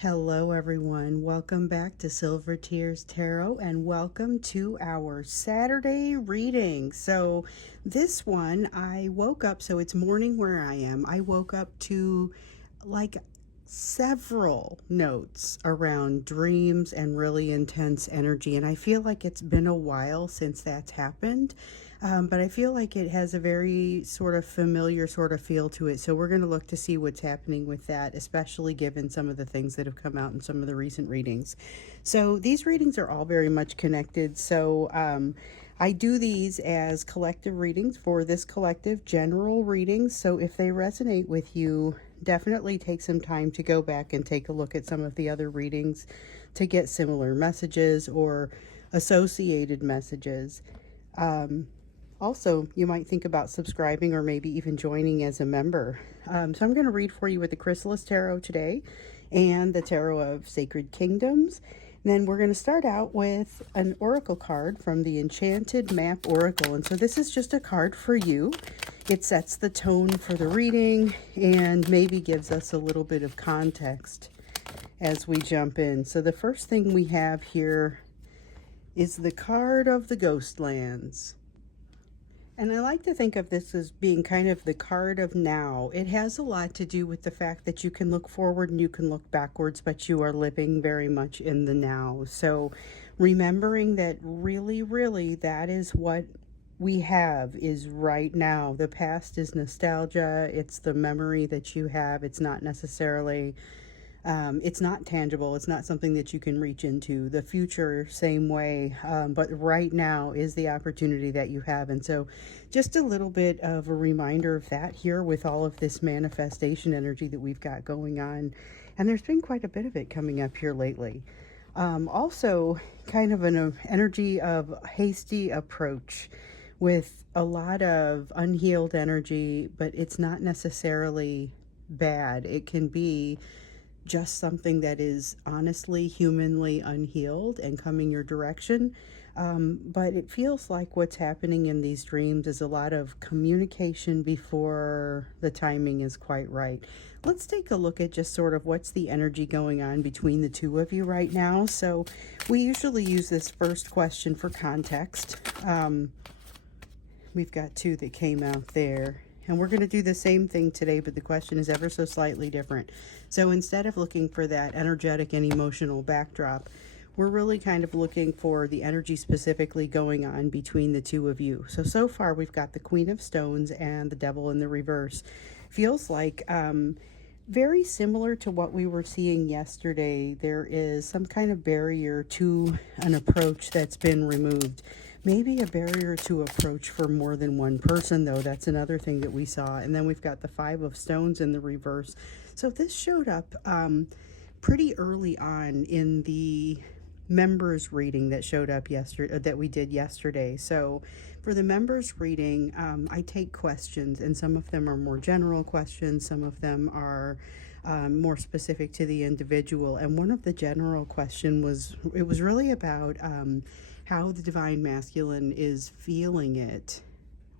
Hello everyone, welcome back to Silver Tears Tarot and welcome to our Saturday reading. So this one, I woke up, so it's morning where I am. I woke up to like several notes around dreams and really intense energy, and I feel like it's been a while since that's happened. But I feel like it has a very sort of familiar sort of feel to it. So we're going to look to see what's happening with that, especially given some of the things that have come out in some of the recent readings. So these readings are all very much connected. So I do these as collective readings for this collective, general readings. So if they resonate with you, definitely take some time to go back and take a look at some of the other readings to get similar messages or associated messages. Also, you might think about subscribing or maybe even joining as a member. So I'm going to read for you with the Chrysalis Tarot today and the Tarot of Sacred Kingdoms. And then we're going to start out with an oracle card from the Enchanted Map Oracle. And so this is just a card for you. It sets the tone for the reading and maybe gives us a little bit of context as we jump in. So the first thing we have here is the card of the Ghostlands. And I like to think of this as being kind of the card of now. It has a lot to do with the fact that you can look forward and you can look backwards, but you are living very much in the now. So remembering that really, that is what we have is right now. The past is nostalgia. It's the memory that you have. It's not necessarily... it's not tangible. It's not something that you can reach into. The future, same way. But right now is the opportunity that you have. And so just a little bit of a reminder of that here with all of this manifestation energy that we've got going on. And there's been quite a bit of it coming up here lately. Also, kind of an energy of hasty approach with a lot of unhealed energy, but it's not necessarily bad. It can be just something that is honestly humanly unhealed and coming your direction. But it feels like what's happening in these dreams is a lot of communication before the timing is quite right. Let's take a look at just sort of what's the energy going on between the two of you right now. So we usually use this first question for context. We've got two that came out there. And we're going to do the same thing today, but the question is ever so slightly different. So instead of looking for that energetic and emotional backdrop, we're really kind of looking for the energy specifically going on between the two of you. So far we've got the Queen of Stones and the Devil in the reverse. Feels like very similar to what we were seeing yesterday. There is some kind of barrier to an approach that's been removed. Maybe a barrier to approach for more than one person, though. That's another thing that we saw. And then we've got the Five of Stones in the reverse. So this showed up pretty early on in the members reading that showed up yesterday, that we did yesterday. So for the members reading, I take questions, and some of them are more general questions. Some of them are more specific to the individual. And one of the general question was really about how the divine masculine is feeling it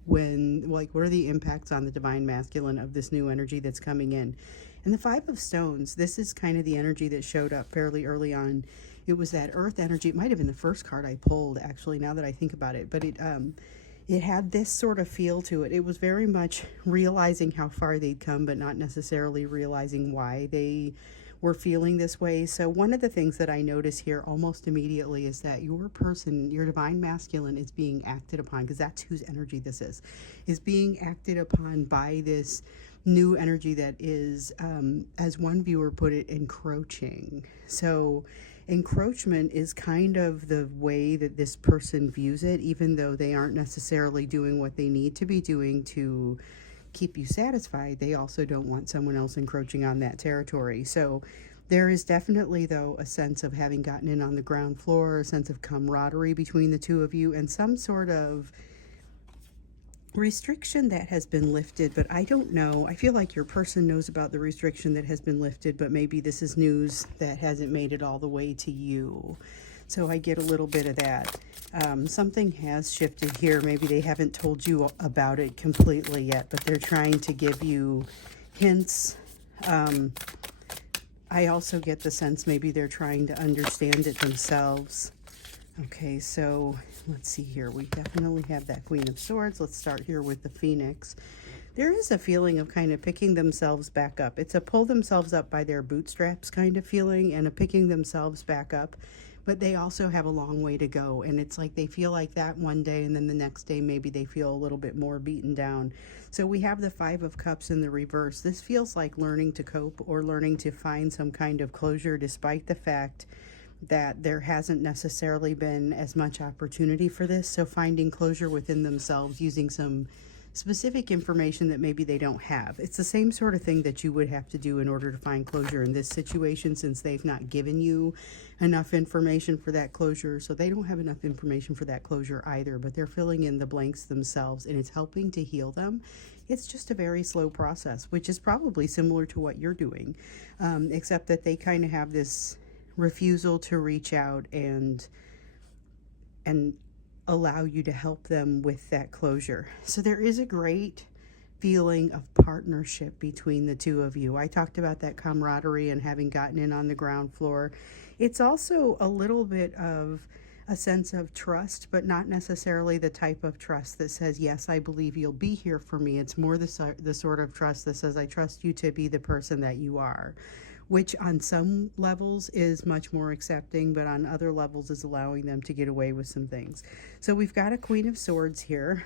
when, like, what are the impacts on the divine masculine of this new energy that's coming in. And the Five of Stones, this is kind of the energy that showed up fairly early on. It was that earth energy. It might have been the first card I pulled, actually, now that I think about it. But it had this sort of feel to it. It was very much realizing how far they'd come, but not necessarily realizing why they were feeling this way. So one of the things that I notice here almost immediately is that your person, your divine masculine, is being acted upon, because that's whose energy this is being acted upon by this new energy that is, as one viewer put it, encroaching. So encroachment is kind of the way that this person views it, even though they aren't necessarily doing what they need to be doing to keep you satisfied. They also don't want someone else encroaching on that territory. So there is definitely, though, a sense of having gotten in on the ground floor, a sense of camaraderie between the two of you, and some sort of restriction that has been lifted. But I don't know. I feel like your person knows about the restriction that has been lifted, but maybe this is news that hasn't made it all the way to you. So I get a little bit of that. Something has shifted here. Maybe they haven't told you about it completely yet, but they're trying to give you hints. I I also get the sense maybe they're trying to understand it themselves. Okay, so let's see here. We definitely have that Queen of Swords. Let's start here with the Phoenix. There is a feeling of kind of picking themselves back up. It's a pull themselves up by their bootstraps kind of feeling, and a picking themselves back up. But they also have a long way to go. And it's like they feel like that one day, and then the next day maybe they feel a little bit more beaten down. So we have the Five of Cups in the reverse. This feels like learning to cope or learning to find some kind of closure, despite the fact that there hasn't necessarily been as much opportunity for this. So finding closure within themselves using some specific information that maybe they don't have. It's the same sort of thing that you would have to do in order to find closure in this situation, since they've not given you enough information for that closure. So they don't have enough information for that closure either, but they're filling in the blanks themselves, and it's helping to heal them. It's just a very slow process, which is probably similar to what you're doing, except that they kind of have this refusal to reach out and allow you to help them with that closure. So there is a great feeling of partnership between the two of you. I talked about that camaraderie and having gotten in on the ground floor. It's also a little bit of a sense of trust, but not necessarily the type of trust that says, yes, I believe you'll be here for me. It's more the sort of trust that says, I trust you to be the person that you are, which on some levels is much more accepting, but on other levels is allowing them to get away with some things. So we've got a Queen of Swords here.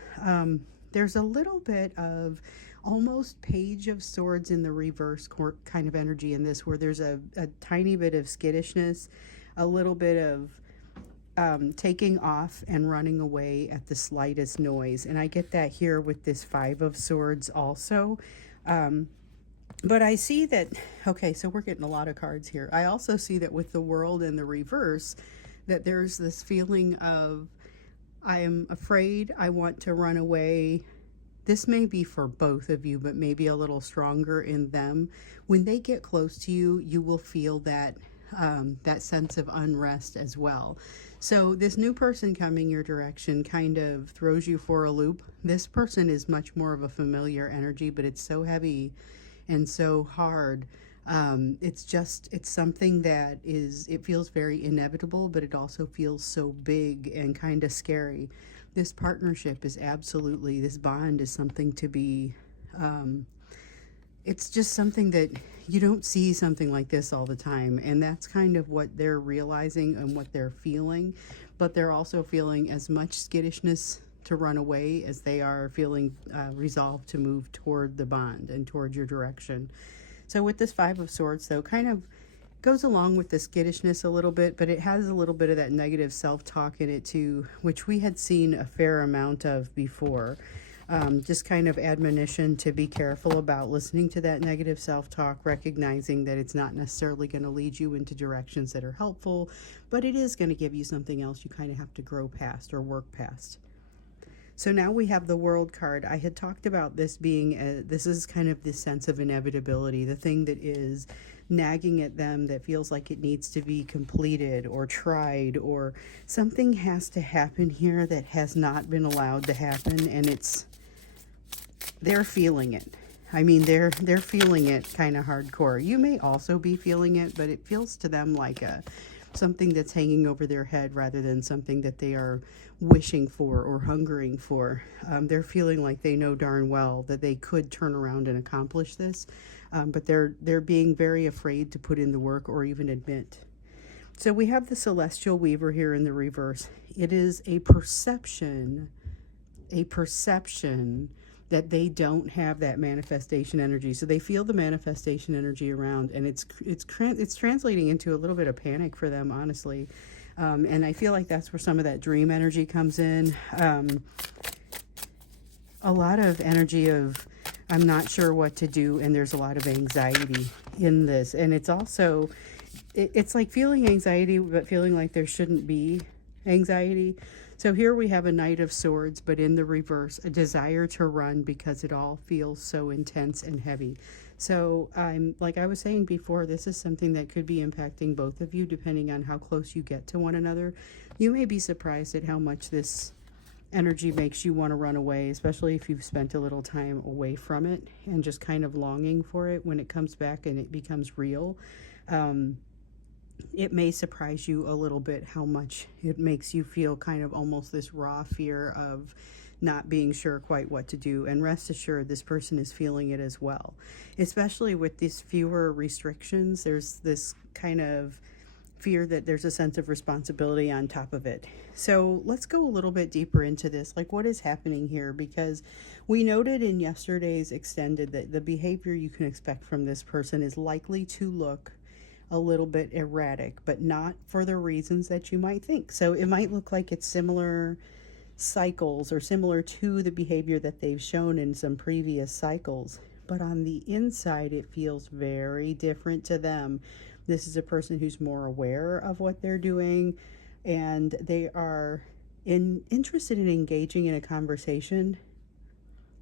There's a little bit of almost Page of Swords in the reverse kind of energy in this, where there's a tiny bit of skittishness, a little bit of taking off and running away at the slightest noise. And I get that here with this Five of Swords also. But I see that, okay, so we're getting a lot of cards here. I also see that with the World in the reverse, that there's this feeling of, I am afraid, I want to run away. This may be for both of you, but maybe a little stronger in them. When they get close to you, you will feel that that sense of unrest as well. So this new person coming your direction kind of throws you for a loop. This person is much more of a familiar energy, but it's so heavy and so hard. It's something that it feels very inevitable, but it also feels so big and kind of scary. This partnership is absolutely, this bond is something to be, it's just something that you don't see something like this all the time. And that's kind of what they're realizing and what they're feeling, but they're also feeling as much skittishness to run away as they are feeling resolved to move toward the bond and toward your direction. So with this Five of Swords, though, kind of goes along with the skittishness a little bit, but it has a little bit of that negative self-talk in it too, which we had seen a fair amount of before. Just kind of admonition to be careful about listening to that negative self-talk, recognizing that it's not necessarily going to lead you into directions that are helpful, but it is going to give you something else you kind of have to grow past or work past. So now we have the World card. I had talked about this being, this is kind of this sense of inevitability, the thing that is nagging at them that feels like it needs to be completed or tried, or something has to happen here that has not been allowed to happen, and they're feeling it. I mean, they're feeling it kind of hardcore. You may also be feeling it, but it feels to them like something that's hanging over their head rather than something that they are wishing for or hungering for. They're feeling like they know darn well that they could turn around and accomplish this, but they're being very afraid to put in the work or even admit. So we have the Celestial Weaver here in the reverse. It is a perception that they don't have that manifestation energy. So they feel the manifestation energy around, and it's translating into a little bit of panic for them, honestly. And I feel like that's where some of that dream energy comes in. A lot of energy of, I'm not sure what to do, and there's a lot of anxiety in this. And it's also, it's like feeling anxiety, but feeling like there shouldn't be anxiety. So here we have a Knight of Swords, but in the reverse, a desire to run because it all feels so intense and heavy. So like I was saying before, this is something that could be impacting both of you depending on how close you get to one another. You may be surprised at how much this energy makes you want to run away, especially if you've spent a little time away from it and just kind of longing for it when it comes back and it becomes real. it may surprise you a little bit how much it makes you feel kind of almost this raw fear of not being sure quite what to do. And rest assured, this person is feeling it as well. Especially with these fewer restrictions, there's this kind of fear that there's a sense of responsibility on top of it. So let's go a little bit deeper into this. Like, what is happening here? Because we noted in yesterday's extended that the behavior you can expect from this person is likely to look a little bit erratic, but not for the reasons that you might think. So it might look like it's similar cycles or similar to the behavior that they've shown in some previous cycles, but on the inside it feels very different to them. This is a person who's more aware of what they're doing, and they are interested in engaging in a conversation,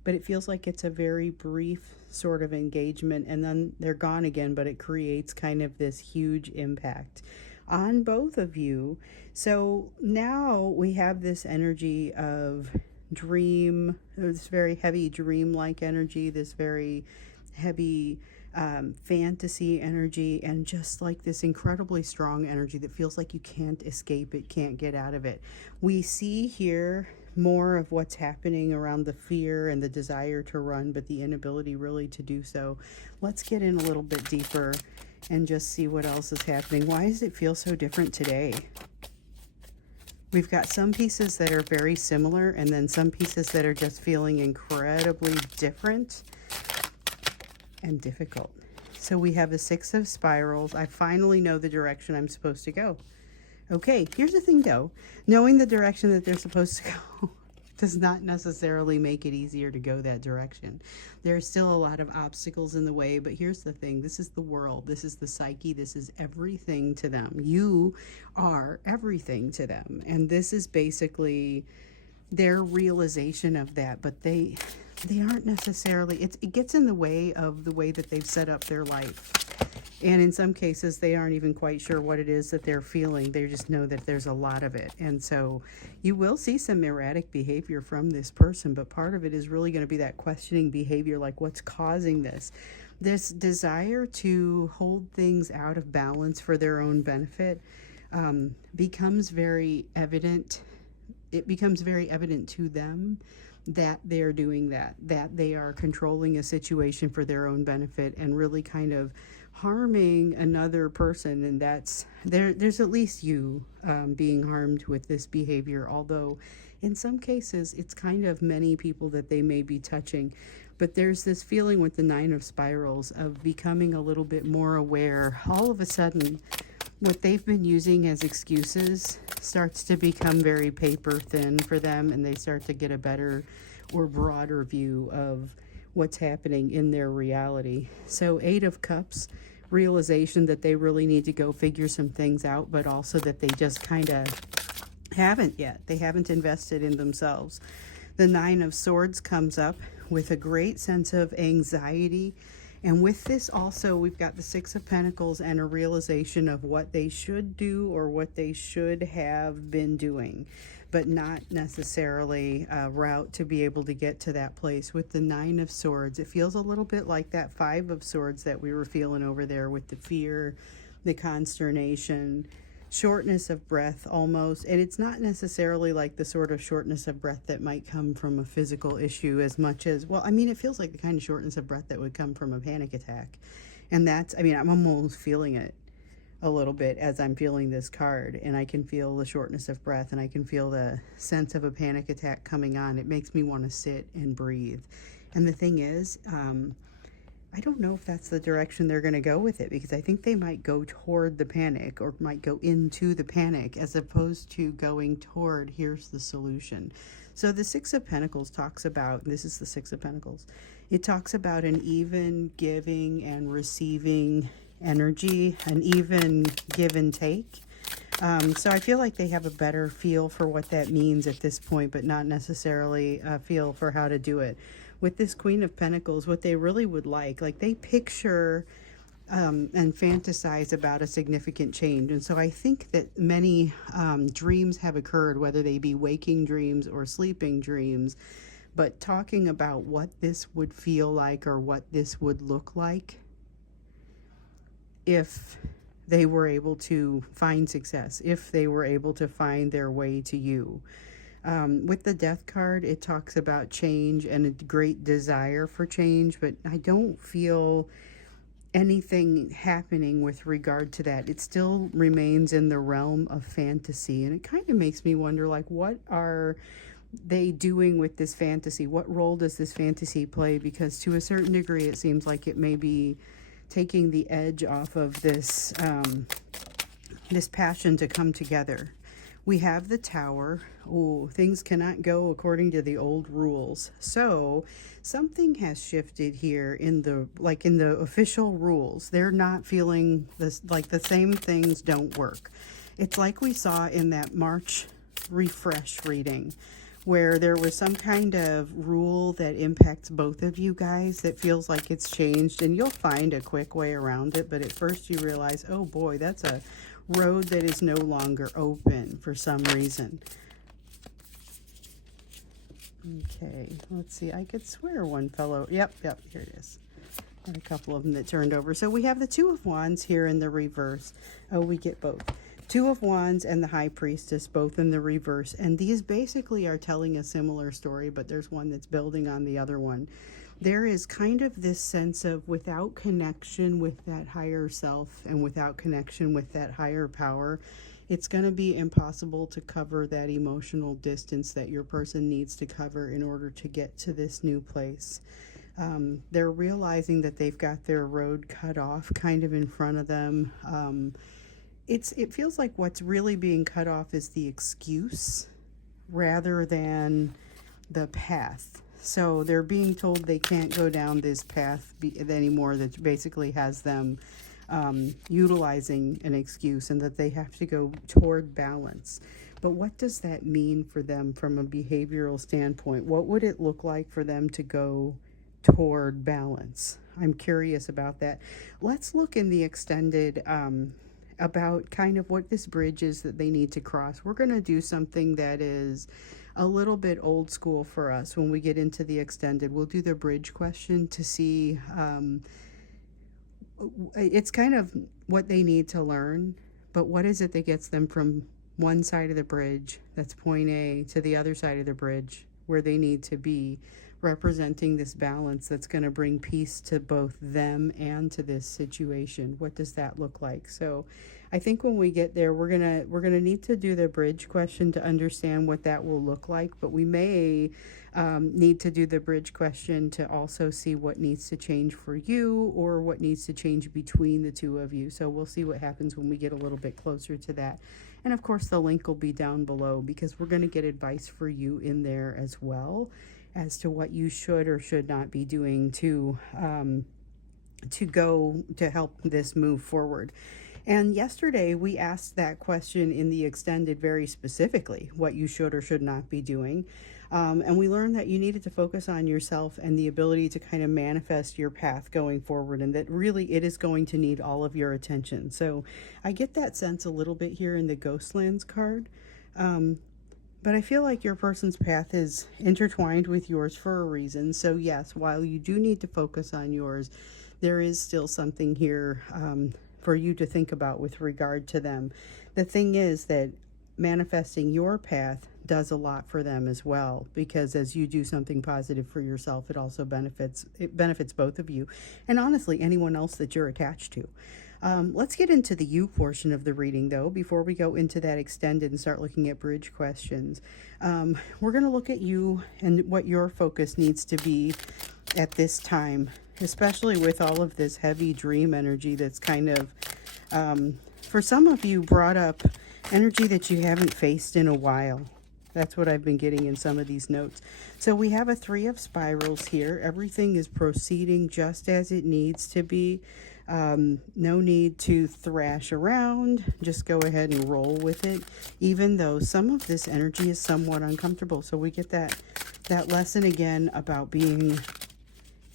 but it feels like it's a very brief sort of engagement and then they're gone again, but it creates kind of this huge impact on both of you. So now we have this energy of dream, this very heavy dream-like energy, this very heavy fantasy energy, and just like this incredibly strong energy that feels like you can't escape it, can't get out of it. We see here more of what's happening around the fear and the desire to run, but the inability really to do so. Let's get in a little bit deeper and just see what else is happening. Why does it feel so different today? We've got some pieces that are very similar, and then some pieces that are just feeling incredibly different and difficult. So we have the Six of Spirals. I finally know the direction I'm supposed to go. Okay, here's the thing though. Knowing the direction that they're supposed to go does not necessarily make it easier to go that direction. There's still a lot of obstacles in the way, but here's the thing. This is the world. This is the psyche. This is everything to them. You are everything to them. And this is basically their realization of that, but they aren't necessarily, it gets in the way of the way that they've set up their life. And in some cases, they aren't even quite sure what it is that they're feeling. They just know that there's a lot of it. And so you will see some erratic behavior from this person, but part of it is really going to be that questioning behavior, like what's causing this? This desire to hold things out of balance for their own benefit becomes very evident. It becomes very evident to them that they're doing that they are controlling a situation for their own benefit and really kind of harming another person. And that's there's at least you being harmed with this behavior, although in some cases it's kind of many people that they may be touching. But there's this feeling with the Nine of Spirals of becoming a little bit more aware. All of a sudden, what they've been using as excuses starts to become very paper thin for them, and they start to get a better or broader view of what's happening in their reality. So Eight of Cups, realization that they really need to go figure some things out, but also that they just kind of haven't yet. They haven't invested in themselves. The Nine of Swords comes up with a great sense of anxiety. And with this also, we've got the Six of Pentacles and a realization of what they should do or what they should have been doing, but not necessarily a route to be able to get to that place. With the Nine of Swords, it feels a little bit like that Five of Swords that we were feeling over there with the fear, the consternation, shortness of breath almost. And it's not necessarily like the sort of shortness of breath that might come from a physical issue as much as, well, I mean, it feels like the kind of shortness of breath that would come from a panic attack. And that's, I mean, I'm almost feeling it a little bit as I'm feeling this card, and I can feel the shortness of breath, and I can feel the sense of a panic attack coming on. It makes me want to sit and breathe. And the thing is, I don't know if that's the direction they're going to go with it, because I think they might go toward the panic or might go into the panic as opposed to going toward, here's the solution. So the Six of Pentacles talks about, this is the Six of Pentacles, it talks about an even giving and receiving energy, an even give and take. So I feel like they have a better feel for what that means at this point, but not necessarily a feel for how to do it. With this Queen of Pentacles, what they really would like they picture and fantasize about a significant change. And so I think that many dreams have occurred, whether they be waking dreams or sleeping dreams, but talking about what this would feel like or what this would look like if they were able to find success, if they were able to find their way to you. With the Death card, it talks about change and a great desire for change, but I don't feel anything happening with regard to that. It still remains in the realm of fantasy, and it kind of makes me wonder, like, what are they doing with this fantasy? What role does this fantasy play? Because to a certain degree, it seems like it may be taking the edge off of this this passion to come together. We have the Tower. Oh, things cannot go according to the old rules. So something has shifted here in the official rules. They're not feeling this, like the same things don't work. It's like we saw in that March refresh reading, where there was some kind of rule that impacts both of you guys that feels like it's changed, and you'll find a quick way around it, but at first you realize, oh boy, that's a road that is no longer open for some reason. Okay, let's see. I could swear one fellow. Yep, here it is. Got a couple of them that turned over. So we have the Two of Wands here in the reverse. Oh, we get both. Two of Wands and the High Priestess, both in the reverse. And these basically are telling a similar story, but there's one that's building on the other one. There is kind of this sense of, without connection with that higher self and without connection with that higher power, it's going to be impossible to cover that emotional distance that your person needs to cover in order to get to this new place. They're realizing that they've got their road cut off kind of in front of them. It feels like what's really being cut off is the excuse rather than the path. So they're being told they can't go down this path anymore, that basically has them utilizing an excuse, and that they have to go toward balance. But what does that mean for them from a behavioral standpoint? What would it look like for them to go toward balance? I'm curious about that. Let's look in the extended about kind of what this bridge is that they need to cross. We're going to do something that is a little bit old school for us. When we get into the extended, we'll do the bridge question to see, it's kind of what they need to learn, but what is it that gets them from one side of the bridge, that's point A, to the other side of the bridge where they need to be, representing this balance that's going to bring peace to both them and to this situation. What does that look like? So I think when we get there, we're gonna need to do the bridge question to understand what that will look like, but we may need to do the bridge question to also see what needs to change for you, or what needs to change between the two of you. So we'll see what happens when we get a little bit closer to that. And of course the link will be down below, because we're going to get advice for you in there as well, as to what you should or should not be doing to go to help this move forward. And yesterday we asked that question in the extended very specifically, what you should or should not be doing. And we learned that you needed to focus on yourself and the ability to kind of manifest your path going forward, and that really it is going to need all of your attention. So I get that sense a little bit here in the Ghostlands card. But I feel like your person's path is intertwined with yours for a reason. So yes, while you do need to focus on yours, there is still something here for you to think about with regard to them. The thing is that manifesting your path does a lot for them as well, because as you do something positive for yourself, it also benefits both of you, and honestly anyone else that you're attached to. Let's get into the you portion of the reading, though, before we go into that extended and start looking at bridge questions. We're going to look at you and what your focus needs to be at this time, especially with all of this heavy dream energy that's kind of, for some of you, brought up energy that you haven't faced in a while. That's what I've been getting in some of these notes. So we have a 3 of spirals here. Everything is proceeding just as it needs to be. No need to thrash around. Just go ahead and roll with it, even though some of this energy is somewhat uncomfortable. So we get that lesson again about being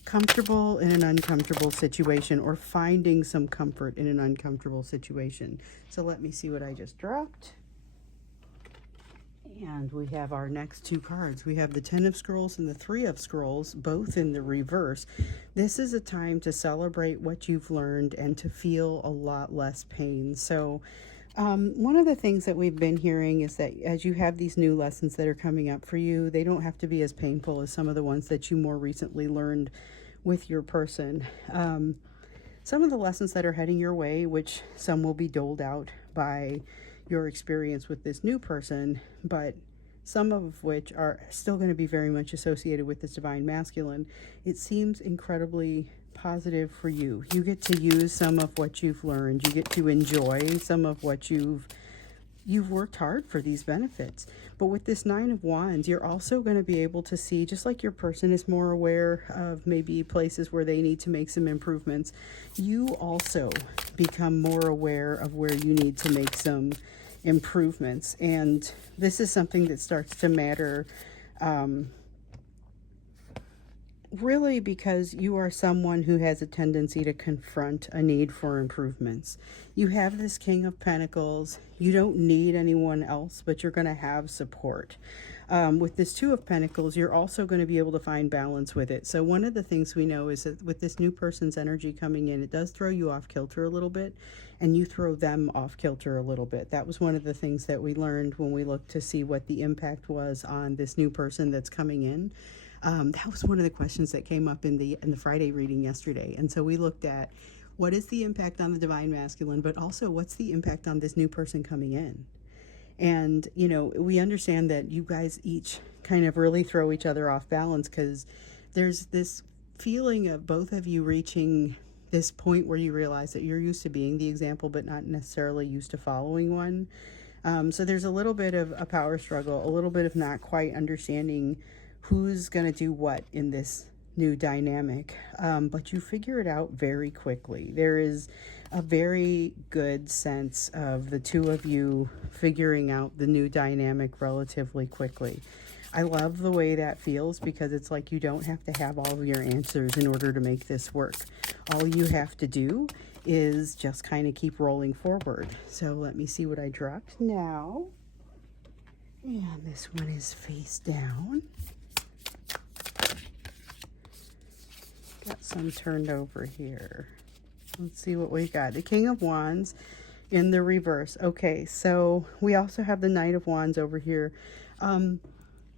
comfortable in an uncomfortable situation, or finding some comfort in an uncomfortable situation. So let me see what I just dropped. And we have our next two cards. We have the Ten of Scrolls and the Three of Scrolls, both in the reverse. This is a time to celebrate what you've learned and to feel a lot less pain. So one of the things that we've been hearing is that as you have these new lessons that are coming up for you, they don't have to be as painful as some of the ones that you more recently learned with your person. Some of the lessons that are heading your way, which some will be doled out by your experience with this new person, but some of which are still going to be very much associated with this divine masculine, it seems incredibly positive for you. You get to use some of what you've learned. You get to enjoy some of what you've worked hard for these benefits. But with this Nine of Wands, you're also going to be able to see, just like your person is more aware of maybe places where they need to make some improvements, you also become more aware of where you need to make some improvements. And this is something that starts to matter really because you are someone who has a tendency to confront a need for improvements. You have this King of Pentacles. You don't need anyone else, but you're going to have support. With this Two of Pentacles, you're also going to be able to find balance with it. So one of the things we know is that with this new person's energy coming in, it does throw you off kilter a little bit, and you throw them off kilter a little bit. That was one of the things that we learned when we looked to see what the impact was on this new person that's coming in. That was one of the questions that came up in the Friday reading yesterday. And so we looked at what is the impact on the divine masculine, but also what's the impact on this new person coming in. And, you know, we understand that you guys each kind of really throw each other off balance because there's this feeling of both of you reaching this point where you realize that you're used to being the example, but not necessarily used to following one. So there's a little bit of a power struggle, a little bit of not quite understanding who's going to do what in this new dynamic, but you figure it out very quickly. There is a very good sense of the two of you figuring out the new dynamic relatively quickly. I love the way that feels because it's like you don't have to have all of your answers in order to make this work. All you have to do is just kind of keep rolling forward. So let me see what I dropped now. And this one is face down. Got some turned over here. Let's see what we got. The King of Wands in the reverse. Okay, so we also have the Knight of Wands over here.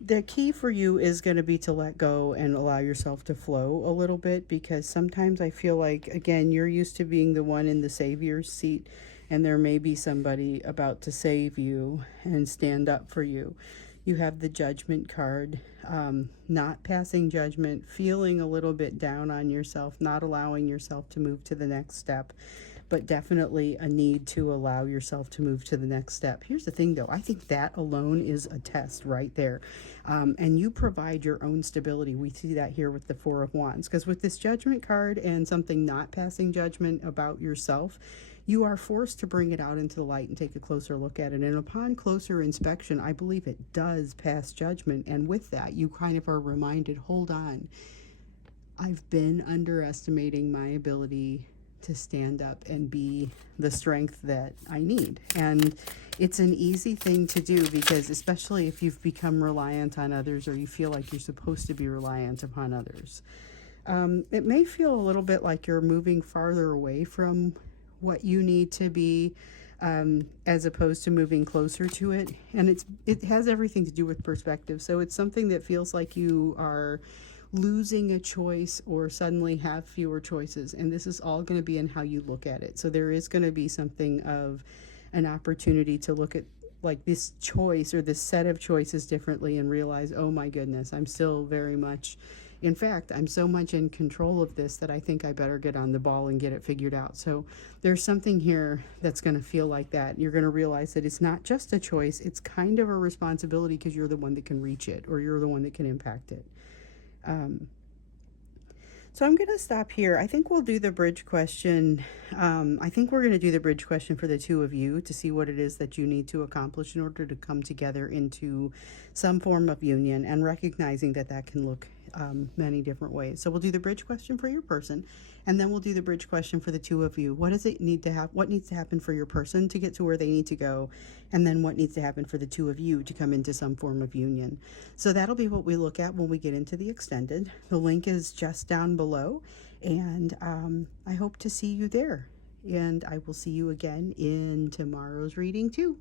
The key for you is going to be to let go and allow yourself to flow a little bit, because sometimes I feel like, again, you're used to being the one in the savior's seat, and there may be somebody about to save you and stand up for you. You have the Judgment card, not passing judgment, feeling a little bit down on yourself, not allowing yourself to move to the next step, but definitely a need to allow yourself to move to the next step. Here's the thing, though. I think that alone is a test right there. And you provide your own stability. We see that here with the Four of Wands, because with this Judgment card and something not passing judgment about yourself, you are forced to bring it out into the light and take a closer look at it. And upon closer inspection, I believe it does pass judgment. And with that, you kind of are reminded, hold on, I've been underestimating my ability to stand up and be the strength that I need. And it's an easy thing to do, because especially if you've become reliant on others, or you feel like you're supposed to be reliant upon others, it may feel a little bit like you're moving farther away from what you need to be, as opposed to moving closer to it. And it has everything to do with perspective. So it's something that feels like you are losing a choice or suddenly have fewer choices, and this is all going to be in how you look at it. So there is going to be something of an opportunity to look at like this choice or this set of choices differently and realize, oh my goodness, I'm still very much, in fact, I'm so much in control of this that I think I better get on the ball and get it figured out. So there's something here that's going to feel like that. You're going to realize that it's not just a choice, it's kind of a responsibility, because you're the one that can reach it, or you're the one that can impact it. So I'm going to stop here. I think we'll do the bridge question. I think we're going to do the bridge question for the two of you to see what it is that you need to accomplish in order to come together into some form of union, and recognizing that that can look many different ways. So we'll do the bridge question for your person, and then we'll do the bridge question for the two of you. What does it need to have? What needs to happen for your person to get to where they need to go? And then what needs to happen for the two of you to come into some form of union? So that'll be what we look at when we get into the extended. The link is just down below, and I hope to see you there. And I will see you again in tomorrow's reading too.